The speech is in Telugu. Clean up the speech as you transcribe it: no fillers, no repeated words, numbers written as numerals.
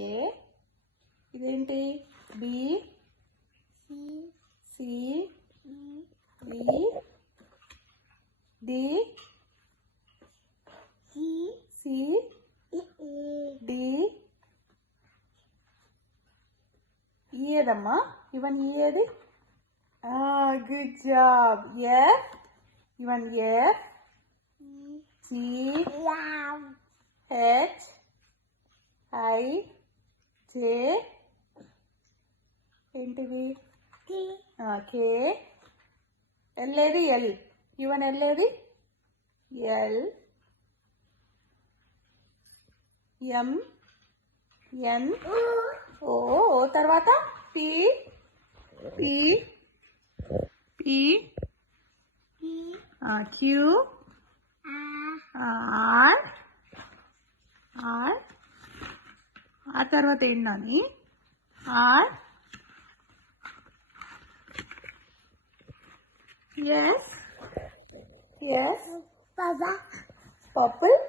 ఏ ఇదేంటి B C D D C D ఏదమ్మా ఇవన్నీ ఏది గుడ్ జాబ్ ఎఫ్ ఇవన్ F G H I J ఏంటిది కే ఎల్ ఏది ఎల్ ఇవన్ ఎల్ ఏది ఎల్ ఎం ఎన్ ఓ తర్వాత P P P Q R R ఆ తర్వాత ఏంటని ఆర్ ఎస్ ఎస్ పర్పుల్